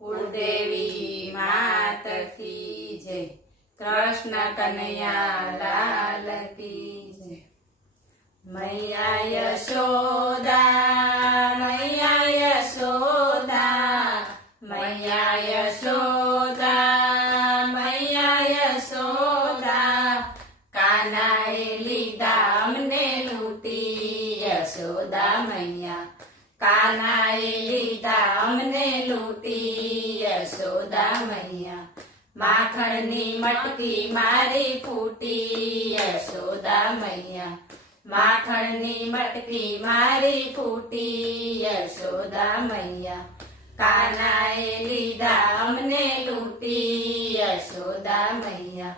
કુળદેવી માત કી જય, કૃષ્ણ કનૈયા લાલ કી જય। મૈયા યશોદા, મૈયા યશોદા, મૈયા યશોદા, મૈયા યશોદા, કાનાએ લીધા અમને લૂંટી, યશોદા મૈયા કાનાએ લીધા અમને લૂંટી, યશોદા મૈયા માખણની મટકી મારી ફૂટી, યશોદા મૈયા માખણની મટકી મારી ફૂટી, યશોદા મૈયા કાનાએ લીધા અમને લૂંટી, યશોદા મૈયા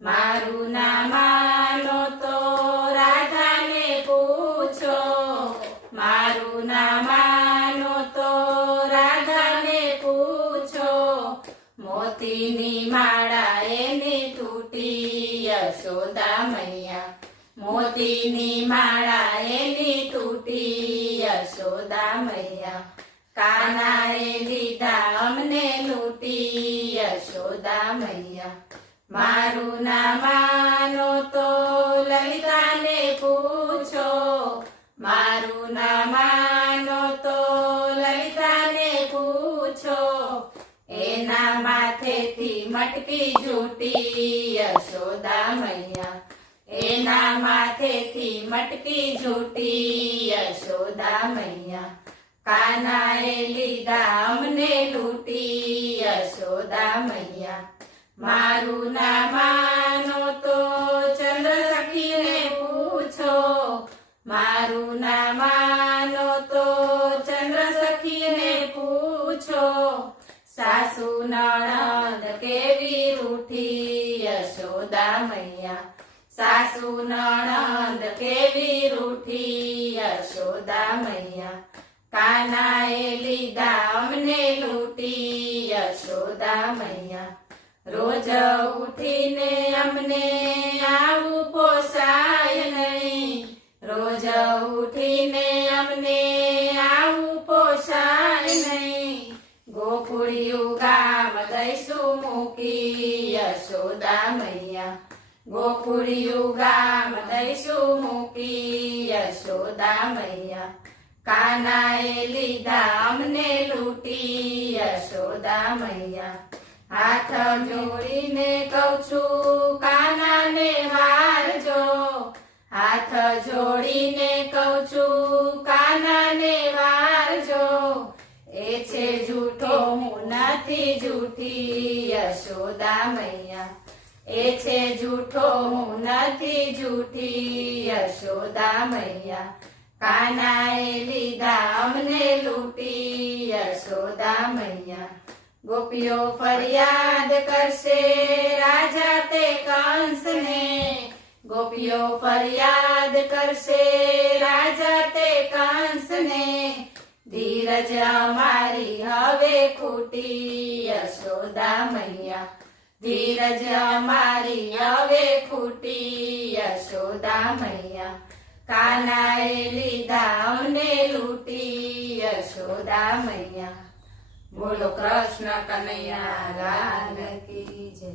મારું ના માનો તો રાધાને પૂછો, મારું ના માનો તો રાધાને પૂછો, મોતીની માળા એની તૂટી, યશોદા મૈયા મોતીની માળા એની તૂટી, યશોદા મૈયા કાનાએ લીધા અમને લૂંટી, યશોદા મૈયા મારું ના માનો તો લલિતાને પૂછો, મારું ના માનો તો લલિતાને પૂછો, એના માથેથી મટકી ઝૂટી, યશોદા મૈયા એના માથેથી મટકી ઝૂટી, યશોદા મૈયા કાનાએ લીધા અમને લૂંટી, યશોદા મૈયા મારું ના માનો તો ચંદ્ર સખીને પૂછો, મારું ના માનો તો ચંદ્ર સખીને પૂછો, સાસુ નણંદ કેવી રૂઠી, યશોદા મૈયા સાસુ નણંદ કેવી રૂઠી, યશોદા મૈયા કાનાએ લીધા અમને લૂંટી, યશોદા મૈયા રોજ ઉઠીને અમને આવું પોસાય નહીં, રોજ ઉઠીને અમને આવું પોસાય નહીં, ગોકુળિયું ગામ દઈશું મૂકી, યશોદા મૈયા ગોકુળિયું ગામ દઈશું મૂકી, યશોદા મૈયા કાનાએ લીધા અમને લૂંટી, યશોદા મૈયા હાથ જોડીને કહું છું કાનાને વારજો, હાથ જોડીને કહું છું કાનાને વારજો, એ છે જૂઠો હું નથી જૂઠી, યશોદા મૈયા એ છે જૂઠો હું નથી જૂઠી, યશોદા મૈયા કાનાએ લીધા અમને લૂંટી, યશોદા મૈયા ગોપીઓ ફરિયાદ કરશે રાજા તે કંસને, ગોપીઓ ફરિયાદ કરશે રાજા તે કંસને, ધીરજ અમારી હવે ખૂટી, યશોદા મૈયા ધીરજ અમારી હવે ખૂટી, યશોદા મૈયા કાનાએ લીધા અમને લૂંટી, યશોદા મૈયા બોલો કૃષ્ણ કનૈયા લાલ કી જય।